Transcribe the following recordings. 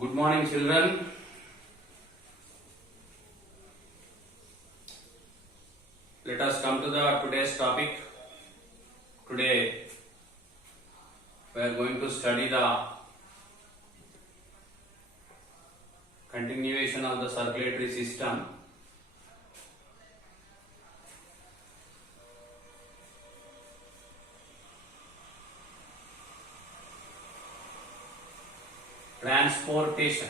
Good morning, children. Let us come to the today's topic. Today we are going to study the continuation of the circulatory system. Transportation.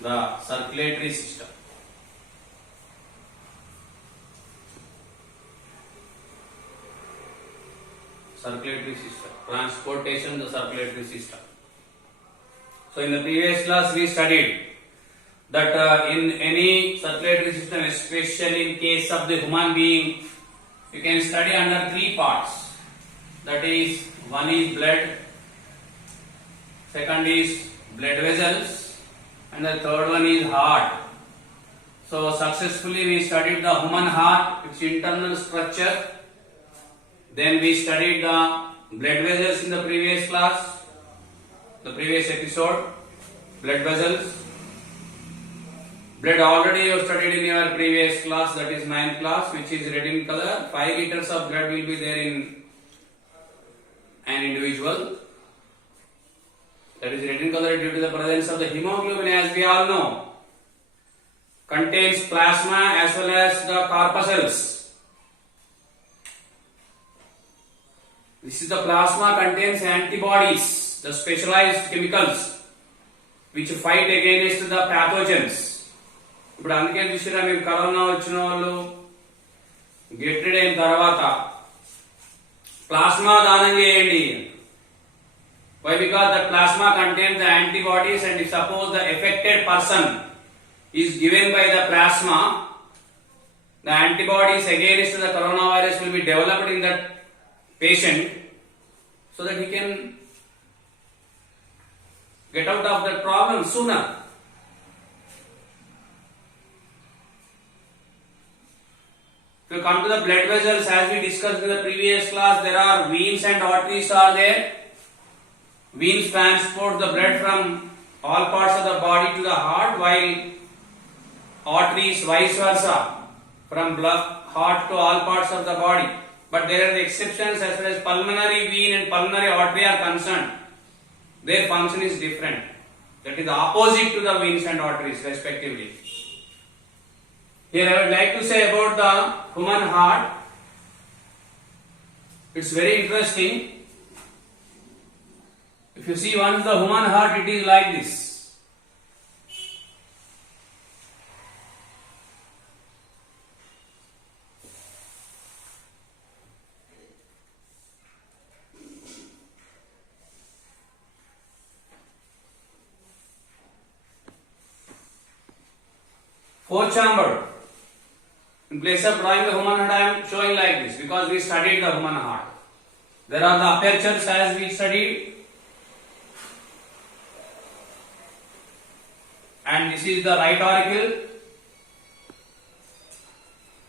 The circulatory system. Circulatory system. Transportation, the circulatory system. So in the previous class we studied that in any circulatory system, especially in case of the human being, you can study under three parts. That is, one is blood, second is blood vessels, and the third one is heart. So successfully we studied the human heart, its internal structure. Then we studied the blood vessels in the previous class, the previous episode, blood vessels. Blood already you studied in your previous class, that is 9th class, which is red in color. 5 liters of blood will be there in an individual. That is red in color due to the presence of the hemoglobin, as we all know. Contains plasma as well as the corpuscles. This is the plasma contains antibodies, the specialized chemicals which fight against the pathogens. ఇప్పుడు అందుకే చూసినా మీకు corona వచ్చిన వాళ్ళు get ready అయిన తర్వాత plasma దానం చేయండి. Why? Because the plasma contains the antibodies, and if suppose the affected person is given by the plasma, the antibodies against the coronavirus will be developed in that patient so that he can get out of that problem sooner. If you come to the blood vessels, as we discussed in the previous class, there are veins and arteries are there. Veins transport the blood from all parts of the body to the heart, while arteries vice versa, from heart to all parts of the body. But there are exceptions as far as pulmonary vein and pulmonary artery are concerned. Their function is different. That is opposite to the veins and arteries respectively. Here I would like to say about the human heart. It's very interesting. If you see once the human heart, it is like this. Four chamber. In place of drawing the human heart, I am showing like this because we studied the human heart. There are the apertures as we studied. And this is the right auricle,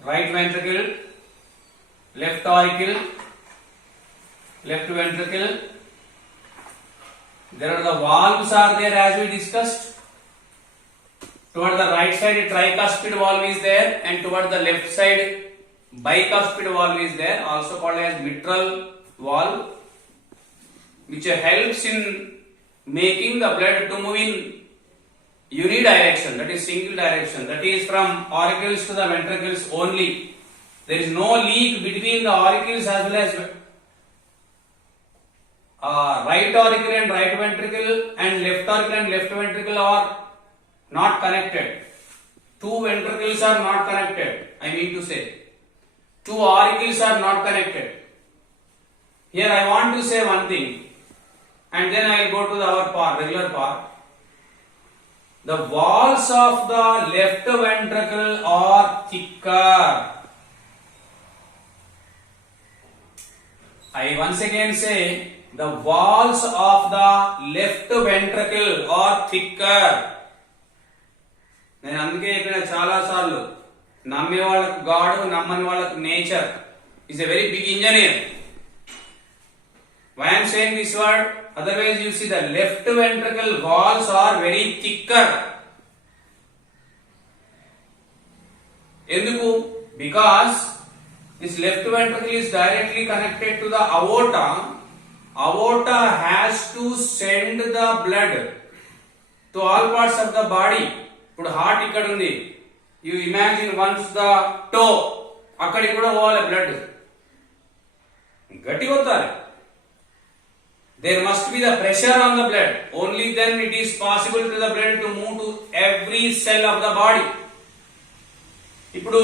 right ventricle, left auricle, left ventricle. There are the valves are there as we discussed. Toward the right side, tricuspid valve is there, and toward the left side, bicuspid valve is there, also called as mitral valve, which helps in making the blood to move in unidirection, that is single direction, that is from auricles to the ventricles only. There is no leak between the auricles as well as right auricle and right ventricle, and left auricle and left ventricle are not connected. Two ventricles are not connected, I mean to say. Two auricles are not connected. Here I want to say one thing, and then I will go to our part, regular part. The walls of the left ventricle are thicker. I once again say, the walls of the left ventricle are thicker. నేను అందుకే ఇక్కడ చాలా సార్లు నమ్మే వాళ్ళకు God, నమ్మని వాళ్ళకు nature is a very big engineer. Why I am saying this word? Otherwise you see the left ventricle walls are very thicker. Enduku? Because this left ventricle is directly connected to the aorta. Aorta has to send the blood to all parts of the body. ఇప్పుడు heart ఇక్కడ ఉంది. You imagine once the toe అక్కడికి కూడా పోవాలి blood. గట్టిగా వస్తారు. There must be the pressure on the blood. Only then it is possible to the blood to move to every cell of the body. ఇప్పుడు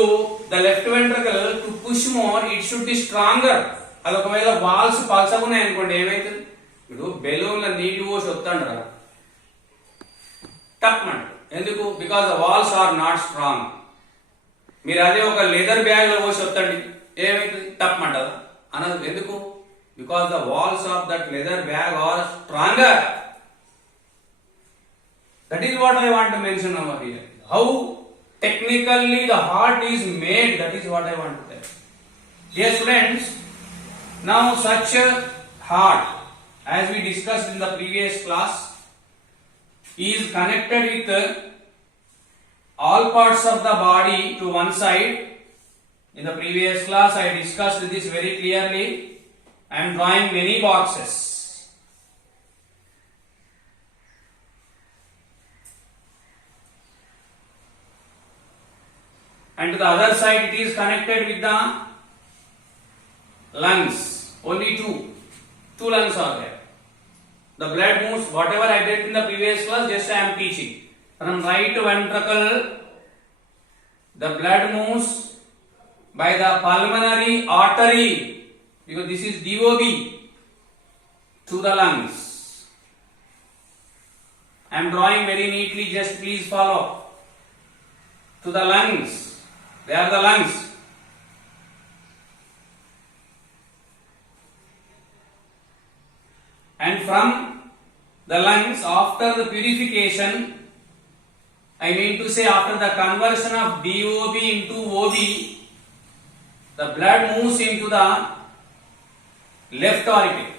the left ventricle to push more, it should be stronger. అది ఒకవేళ walls పల్చగున్నాయి అనుకోండి ఏమైతుంది? ఇప్పుడు బెలూన్ల నీటి పోసి వస్తాండ్రా టప్ అంట. ఎందుకు? Because the walls are not strong. మీరు అదే ఒక లెదర్ బ్యాగ్ లో పోసి వస్తండి ఏమైతుంది? టప్ అంటదా అనదు. ఎందుకు? Because the walls of that leather bag are stronger. That is what I want to mention over here. How technically the heart is made, that is what I want to tell. Dear students, now such a heart, as we discussed in the previous class, is connected with all parts of the body to one side. In the previous class I discussed this very clearly. I am drawing many boxes. And to the other side it is connected with the lungs. Only two lungs are there. The blood moves, whatever I did in the previous class, just I am teaching. From right ventricle, the blood moves by the pulmonary artery, because this is DOB, to the lungs. I am drawing very neatly, just please follow. To the lungs. They are the lungs. And from the lungs, after the purification, I mean to say after the conversion of DOB into OB, the blood moves into the left auricle.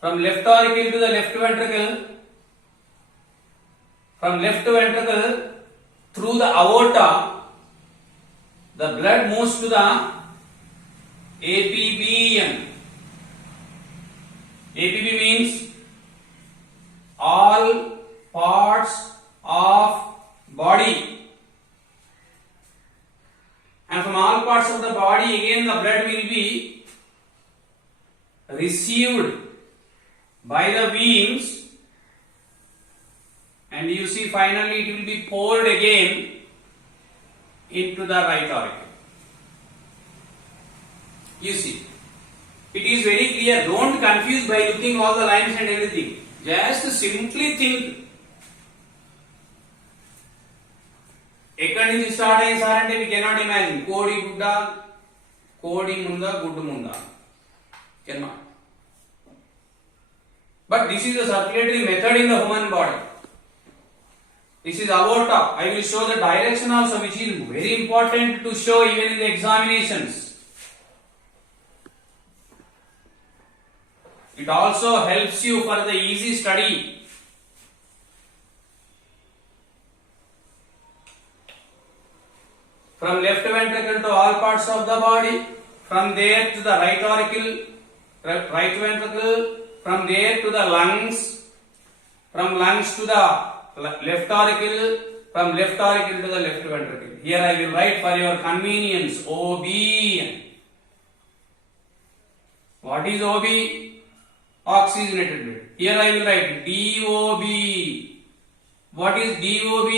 From left auricle to the left ventricle, from left ventricle through the aorta, the blood moves to the APBN. APB means all parts of body. And from all parts of the body again the blood will be received by the veins. And you see finally it will be poured again into the right auricle. You see, it is very clear. Don't confuse by looking all the lines and everything. Just simply think. ఎక్కడి నుంచి start అయ్యింది sir అంటే we cannot imagine. కోడి గుడ్డ, కోడి ముందా, గుడ్డు ముందా. Cannot. But this is a circulatory method in the human body. This is aorta. I will show the direction also, which is very important to show even in the examinations. It also helps you for the easy study. From left ventricle to all parts of the body, from there to the right auricle, right ventricle, from there to the lungs, from lungs to the left auricle, from left auricle to the left ventricle. Here I will write for your convenience OB. What is OB? Oxygenated blood. Here I will write DOB. What is DOB?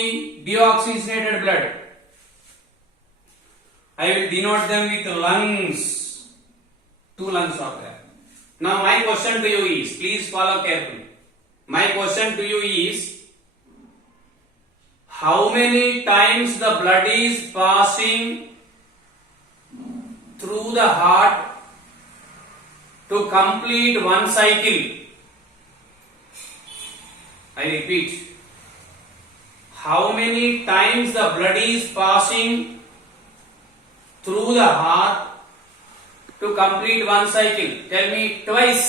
Deoxygenated blood. I will denote them with lungs. Two lungs are there. Now my question to you is, please follow carefully. My question to you is, how many times the blood is passing through the heart to complete one cycle? I repeat, how many times the blood is passing through the heart to complete one cycle? Tell me twice.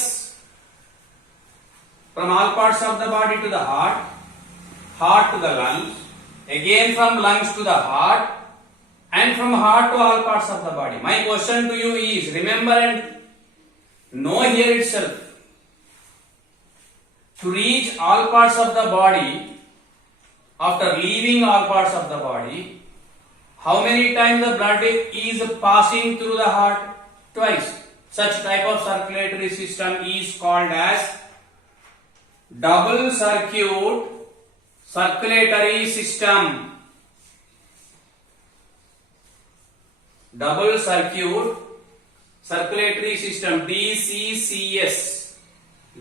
From all parts of the body to the heart, heart to the lungs, again from lungs to the heart, and from heart to all parts of the body. My question to you is, remember and know here itself, to reach all parts of the body, after leaving all parts of the body, how many times the blood is passing through the heart? Twice. Such type of circulatory system is called as double circuit circulatory system. Double circuit circulatory system, DCCS.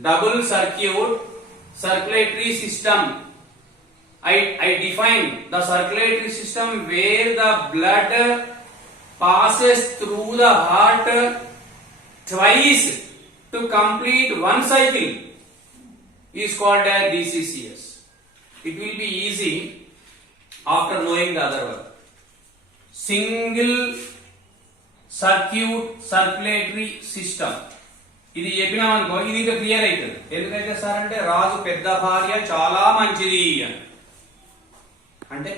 Double circuit circulatory system. I define the circulatory system where the blood passes through the heart twice to complete one cycle is called as DCCS. It will be easy after knowing the other one. Single circuit circulatory system. ఇది చెప్పినామనుకో, ఇది ఇంకా clear అవుతుంది. ఎందుకైతే sir అంటే రాజు పెద్ద భార్య చాలా మంచిది అంటే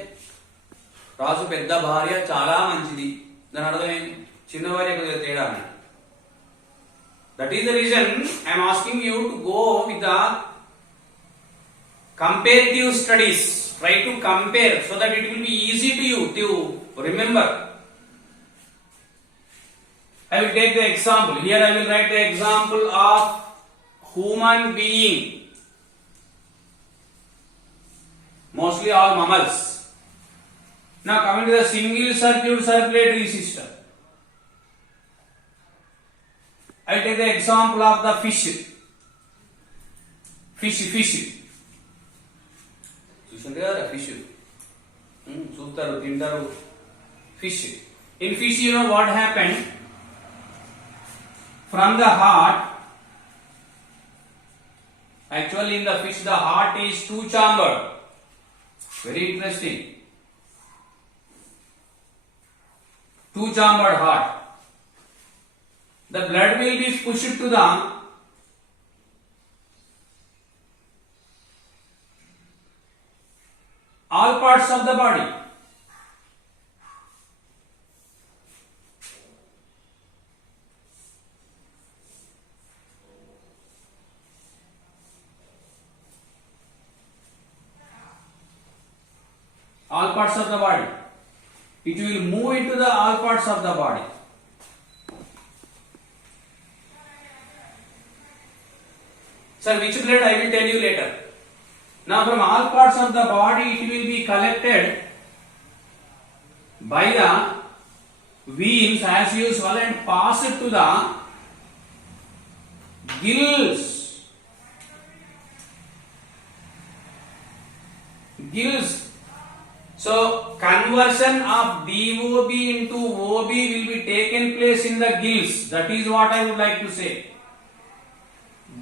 రాజు పెద్ద భార్య చాలా మంచిది, దాని అర్థం ఏంటి? చిన్న భార్య కొద్దిగా తేడా. That is the reason I'm asking you to go with the comparative studies. Try to compare so that it will be easy to you to remember. I will take the example. Here I will write the example of human being. Mostly all mammals. Now coming to the single circuit circulatory system. I will take the example of the fish. Fish. చూసింది కదా fish, చూస్తారు, తింటారు. Fish. In fish you know what happen? From the heart, actually in the fish the heart is two chambered. Very interesting. Two chambered heart. The blood will be pushed to the all parts of the body. All parts of the body. It will move into the all parts of the body. Sir, which blood I will tell you later. Now from all parts of the body it will be collected by the veins as usual and passed to the gills. So conversion of DOB into OB will be taken place in the gills. That is what I would like to say.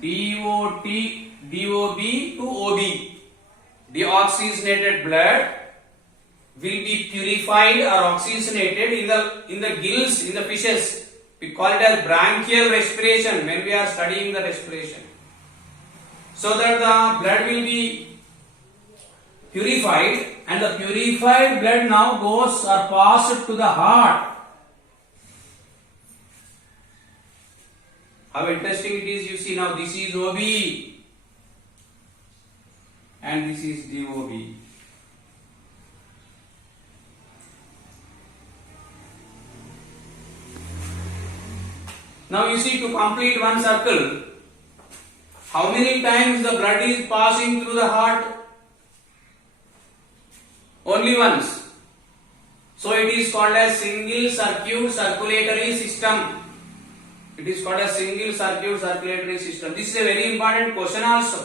DOB to OB. Deoxygenated blood will be purified or oxygenated in the gills in the fishes. We call it as branchial respiration when we are studying the respiration. So that the blood will be purified, and the purified blood now goes or passed to the heart. How interesting it is, you see now this is OB and this is DOB. Now you see, to complete one circle, how many times the blood is passing through the heart? Only once. So it is called as single circuit circulatory system. It is called as single circuit circulatory system. This is a very important question also.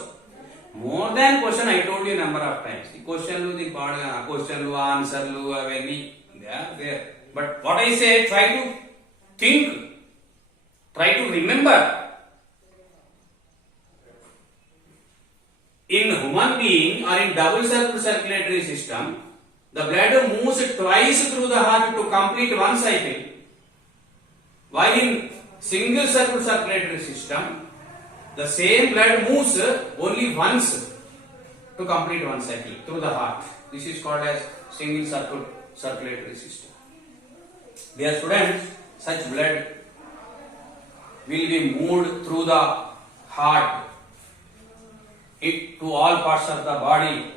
More than question, I told you number of times. The question, the question, answer, they are there. But what I say, try to think, try to remember. In human being or in double circulatory system, the blood moves twice through the heart to complete one cycle. While in single circulatory system, the same blood moves only once to complete one cycle through the heart. This is called as single circulatory system. Dear students, such blood will be moved through the heart to all parts of the body,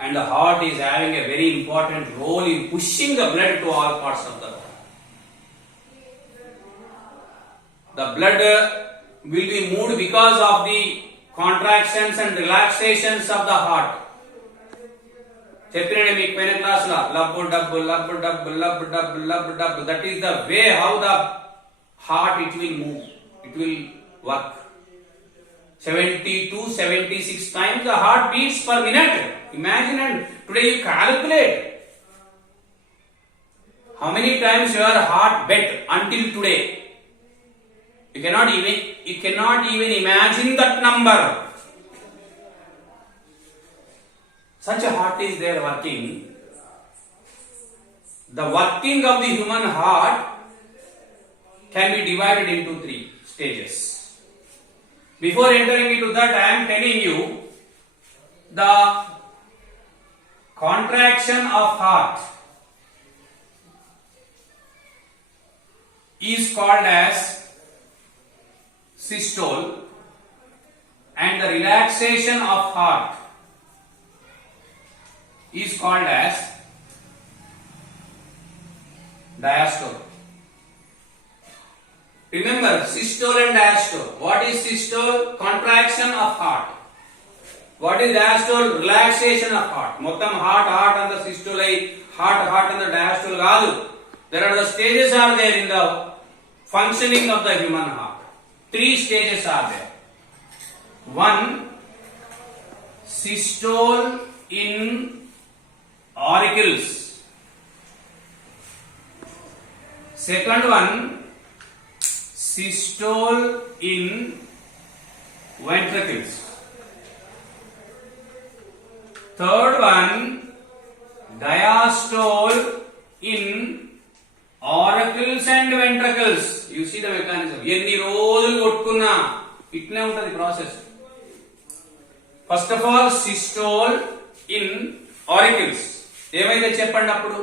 and the heart is having a very important role in pushing the blood to all parts of the body. The blood will be moved because of the contractions and relaxations of the heart. చెప్పినట్టు మీకు పైన class లో లబ్బు డబ్బు లబ్బు డబ్బు లబ్బు డబ్బు లబ్బు డబ్బు, that is the way how the heart it will move, it will work. 72, 76 times the heart beats per minute. Imagine, and today you calculate how many times your heart beat until today. You cannot even imagine that number. Such a heart is there working. The working of the human heart can be divided into 3 stages. Before entering into that, I am telling you the contraction of heart is called as systole, and the relaxation of heart is called as diastole. Remember, systole and diastole. What is systole? Contraction of heart. What is diastole? Relaxation of heart. Mottam heart and the systole, heart and the diastole kaadu. There are the stages are there in the functioning of the human heart. 3 stages are there. 1, systole in auricles. Second one, systole in ventricles. Third one, diastole in auricles and ventricles. You see the mechanism. ఎన్ని రోజులు కొట్టుకున్నా ఇట్నే ఉంటది process. First of all systole in auricles. ఏమైతే చెప్పండి అప్పుడు?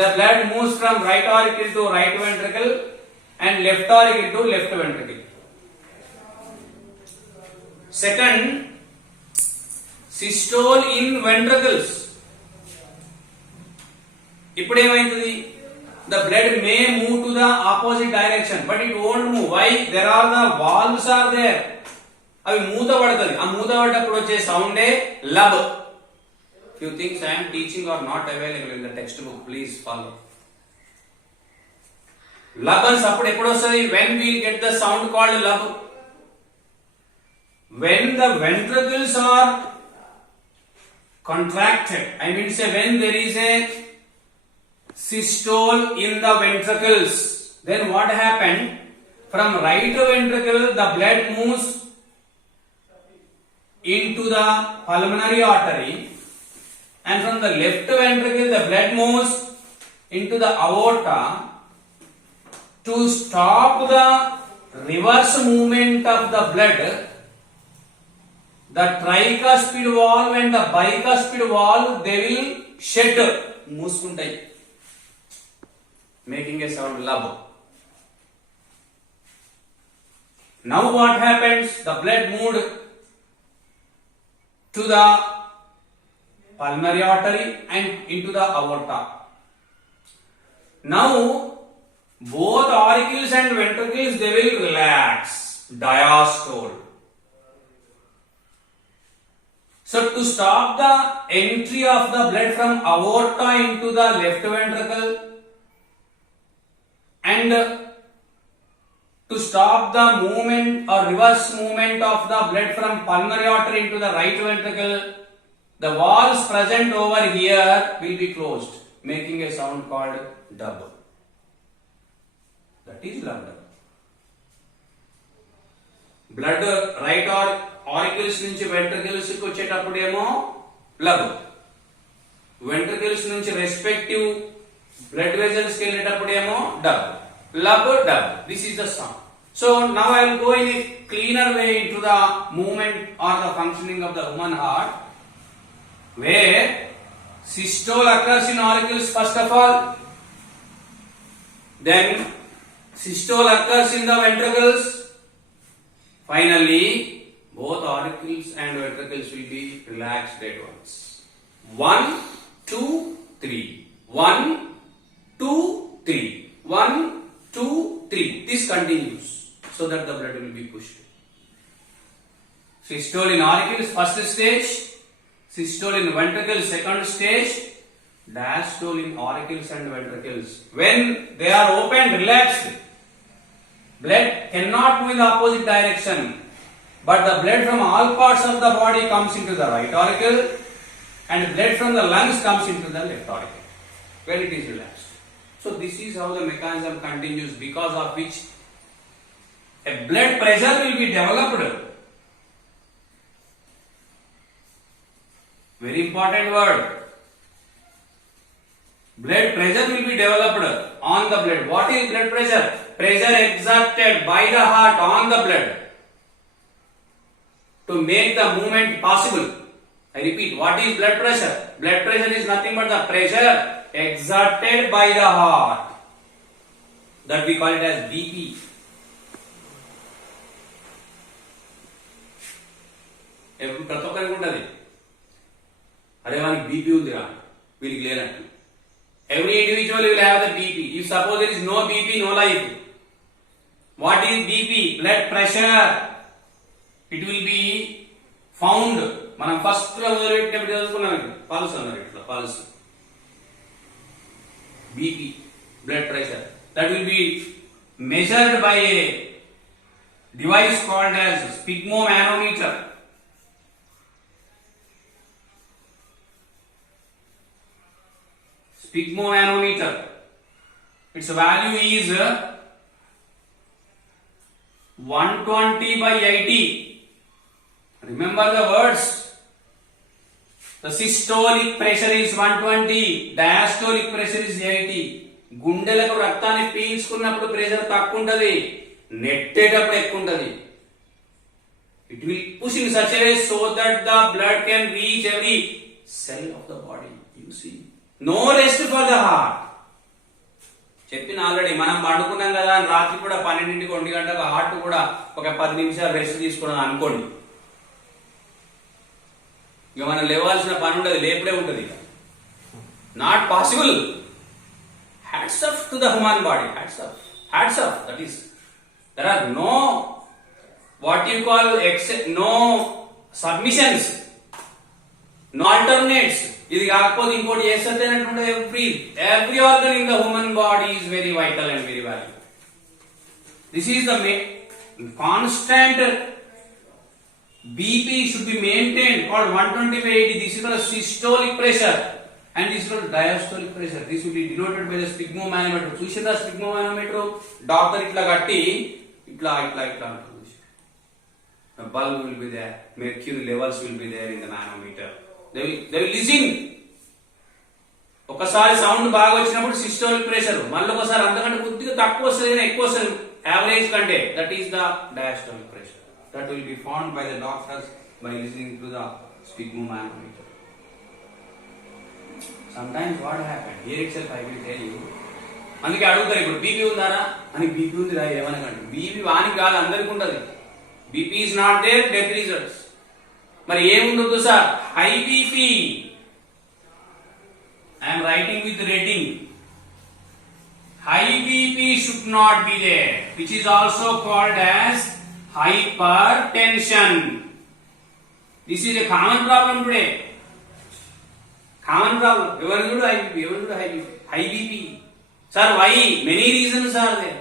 The blood moves from right auricle to right ventricle and left auricle to left ventricle. Second, systole in ventricles. ఇప్పుడు ఏమైంది? The blood may move to the opposite direction, but it won't move. Why? There are the valves are there. అవి మూత పడుతుంది. ఆ మూత పడ్డప్పుడు వచ్చే సౌండే లబ్. Few things I am teaching are not available in the textbook. Please follow. Labans appudu eppudu ostadi? When we will get the sound called lab? When the ventricles are contracted. I mean say when there is a systole in the ventricles. Then what happened? From right ventricle the blood moves into the pulmonary artery. And from the left ventricle the blood moves into the aorta to stop the reverse movement of the blood. The tricuspid valve and the bicuspid valve they will shed, మూసుకుంటాయి, making a sound lub. Now what happens? The blood moved to the pulmonary artery and into the aorta. Now both auricles and ventricles they will relax, diastole. So to stop the entry of the blood from aorta into the left ventricle and to stop the movement or reverse movement of the blood from pulmonary artery into the right ventricle, the valves present over here will be closed, making a sound called dub. That is lub. Blood right auricles నుంచి ventricles కి వచ్చేటప్పుడేమో lub. Ventricles నుంచి respective blood vessels కి వెళ్ళేటప్పుడేమో dub. lub dub. This is the sound. So now I will go in a cleaner way into the movement or the functioning of the human heart, where systole occurs in auricles first of all, then systole occurs in the ventricles, finally both auricles and ventricles will be relaxed at once. 1, 2, 3. 1, 2, 3. 1, 2, 3. This continues so that the blood will be pushed. Systole in auricles first stage, systole in ventricles second stage, diastole in auricles and ventricles. When they are open, relaxed, blood cannot move in the opposite direction, but the blood from all parts of the body comes into the right auricle and blood from the lungs comes into the left auricle when it is relaxed. So this is how the mechanism continues, because of which a blood pressure will be developed. Very important word. Blood pressure will be developed on the blood. What is blood pressure? Pressure exerted by the heart on the blood to make the movement possible. I repeat, what is blood pressure? Blood pressure is nothing but the pressure exerted by the heart. That we call it as BP. ప్రతి ఒక్కరికి ఉంటుంది, అరే వానికి BP ఉందిరా, వీరికి లేనట్టు. Every individual will have the BP. If suppose there is no BP, no life. What is BP? Blood pressure. It will be found. మనం first లో మొదలుపెట్టినప్పుడు తెలుసుకున్నాం, పల్స్ అన్నారు, ఇట్లా pulse, BP, blood pressure. That will be measured by a device called as sphygmomanometer. Sphygmomanometer. Its value is 120 by 80. Remember the words. The systolic pressure is 120, diastolic pressure is 80. గుండెలకు రక్తాన్ని పీల్చుకున్నప్పుడు pressure తక్కువ ఉంటది, నెట్టేటప్పుడు ఎక్కువ ఉంటది. It will push in such a way so that the blood can reach every cell of the body. You see. No rest for the heart. చెప్పిన already మనం పండుకున్నాం కదా అని రాత్రి కూడా 12 1 గంటలకు హార్ట్ కూడా ఒక 10 నిమిషాలు రెస్ట్ తీసుకోవడం అనుకోండి, ఇక మనం లేవాల్సిన పని ఉండదు, లేపుడే ఉంటుంది. Not possible. Hats off to the human body. Hats off. Hats off. That is, there are no what you call no submissions, no alternates. ఇది కాకపోతే ఇంకోటి చేసేటటువంటి every organ in the human body is very vital and very valuable. This is the constant BP should be maintained, called 120 by 80. This is the systolic pressure and this is called diastolic pressure. This will be denoted by the sphygmomanometer. చూసిందా sphygmomanometer? Doctor ఇట్లా కట్టి ఇట్లా ఉంటుంది. The bulb will be there, mercury levels will be there in the manometer. They will listen. ఒకసారి sound బాగా వచ్చినప్పుడు systolic pressure, మళ్ళీ ఒకసారి అంతకంటే కొద్దిగా తక్కువ వస్తుంది కానీ ఎక్కువ వస్తుంది యావరేజ్ కంటే, that is the diastolic pressure. That will be found by the doctors by listening to the sphygmomanometer. Sometimes what happened, here itself I will tell you. అందుకే అడుగుతారు ఇప్పుడు బీపీ ఉందారా అని, బీపీ ఉంది రా ఏమనకండి, బీపీ వానికి కాదు అందరికి ఉంటుంది. BP is not there, death results. మరి ఏముండదు sir? High BP. I'm writing with rating. High BP should not be there, which is also called as hypertension. This is a common problem today. Common problem. Everyone do high BP. Everyone do high BP. Sir, why? Many reasons are there.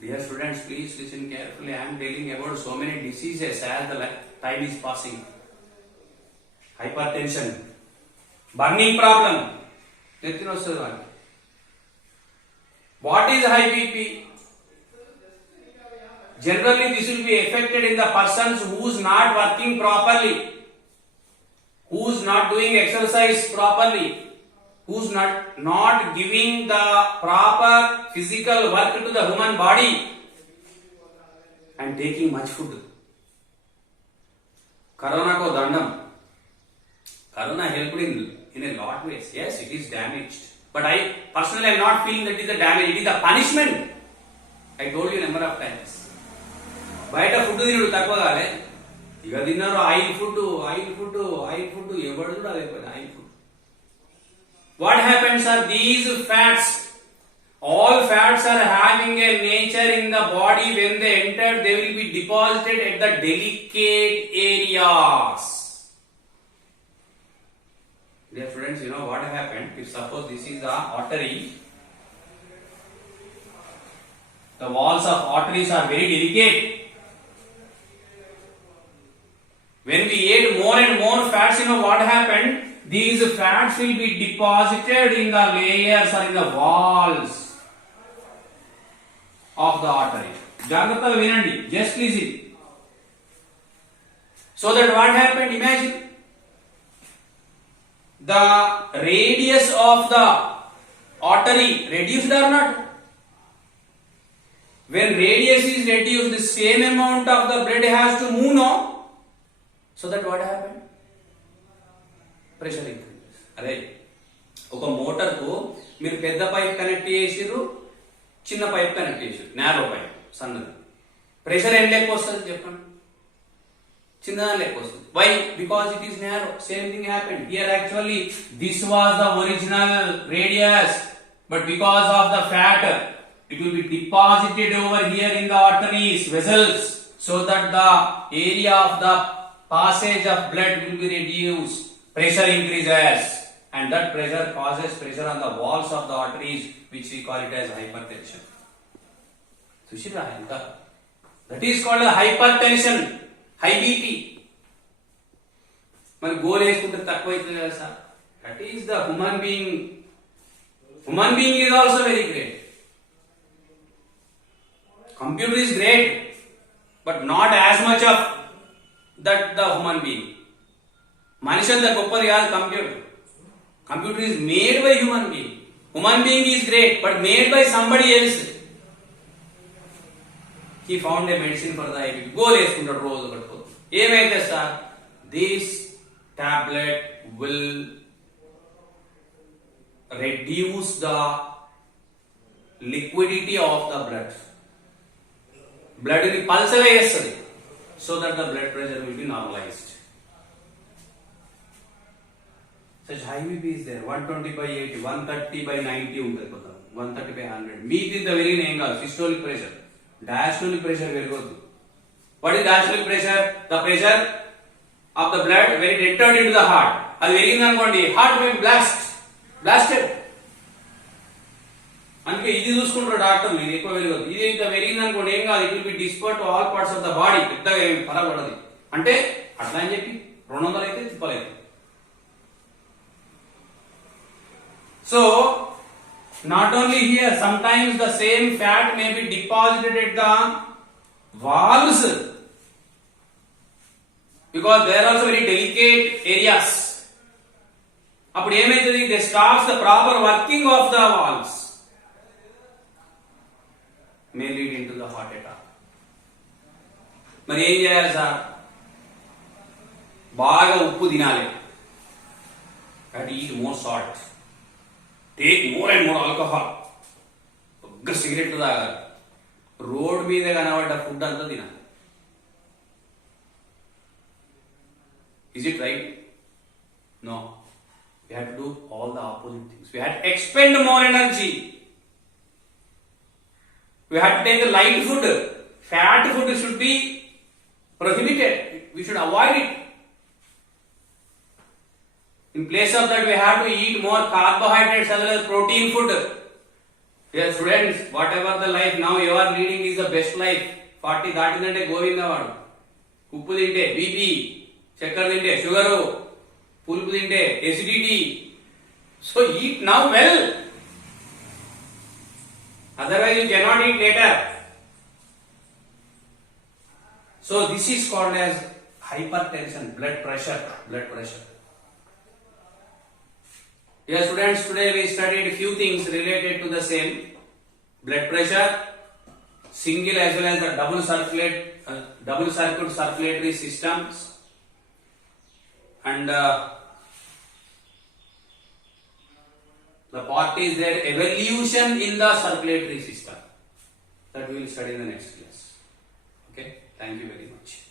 Dear students, please listen carefully. I am telling about so many diseases as the time is passing. Hypertension, burning problem. What is high BP? Generally, this will be affected in the persons who is not working properly, who is not doing exercise properly, who's not giving the proper physical work to the human body and taking much food. Corona ko dandam. Corona helped in a lot of ways. Yes, it is damaged. But I personally am not feeling that it is a damage. It is a punishment. I told you a number of times. బయట food తినడు తక్కువ కాలే, ఇక తిన్నారు oil food ఎవడు కూడా అదే oil food. What happens are these fats, all fats are having a nature in the body. When they enter, they will be deposited at the delicate areas. Dear students, you know what happened? If suppose this is the artery, the walls of arteries are very delicate. When we ate more and more fats, you know what happened? These fats will be deposited in the layers or in the walls of the artery. Jagrata vinandi, just listen. So that what happened? Imagine the radius of the artery reduced or not? When radius is reduced, the same amount of the blood has to move, no? So that what happened? Pressure increases. అదే ఒక motor కు మీరు పెద్ద pipe connect చేసిరు, చిన్న pipe connect చేసిరు, narrow pipe సన్నది. Pressure ఏం లెక్క వస్తుంది చెప్పండి? చిన్నదాని లెక్క వస్తుంది. Why? Because it is narrow. Same thing happened here. Actually this was the original radius, but because of the fat it will be deposited over here in the arteries, vessels, so that the area of the passage of blood will be reduced. Pressure increases, and that pressure causes pressure on the walls of the arteries, which we call it as hypertension. Sushira, that is called a hypertension, high BP. మరి goal వేసుకుంటే తక్కువ అవుతుంది కదా sir. That is the human being. Human being is also very great. Computer is great, but not as much of that the human being. మనిషి అంత గొప్పది కాదు computer. Computer is made by human being. Human being is great, but made by somebody else. He found a medicine for the IBP. Goal వేసుకుంటాడు రోజు ఒకటి. ఏమైతే sir, this tablet will reduce the liquidity of the blood. Blood ని పల్సగా చేస్తుంది, so that the blood pressure will be normalized. Such high BP is there. 120 by 80, 130 by 90 ఉంటుంది కొంత, 130 by 100. మీది ఇంత పెరిగిన ఏం కాదు. సిస్టోలిక్ ప్రెషర్, డయాస్టోలిక్ ప్రెషర్ పెరగొద్దు. What is diastolic pressure? The pressure of the blood when it entered into the heart. అది పెరిగింది అనుకోండి, హార్ట్ will be blasted. అందుకే ఇది చూసుకుంటారు డాక్టర్లు, ఇది ఎక్కువ పెరగదు. ఇది ఇంత పెరిగింది అనుకోండి ఏం కాదు, it will be dispersed to all parts of the body. పెద్దగా ఏమి పరగబడదు. అంటే అట్లా అని చెప్పి 200 అయితే తిప్పలేదు. So not only here, sometimes the same fat may be deposited at the valves, because they are also very delicate areas. అప్పుడు ఏమైతుంది? they stops the proper working of the valves, may lead into the heart attack. మరి ఏం చేయాలి sir? బాగా ఉప్పు తినాలి, and eat more salt, take more and more alcohol, ఒక్క cigarette తాగాలి, రోడ్ మీద కనబడ్డ ఫుడ్ అంతా తినాలి. Is it right? No. We have to do all the opposite things. We have to expend more energy. We have to take the light food. Fat food should be prohibited. We should avoid it. In place of that, we have to eat more carbohydrates as well as protein food. Dear students, whatever the life now you are leading is the best life. 40 దాటిందంటే గోవిందవాడు. ఉప్పు తింటే BP, చక్కెర తింటే sugar, పులుపు తింటే acidity. So eat now well. Otherwise you cannot eat later. So this is called as hypertension, blood pressure. Dear students, today we studied few things related to the same: blood pressure, single as well as the double circuit circulatory systems, and the part is their evolution in the circulatory system. That we will study in the next class. Okay, thank you very much.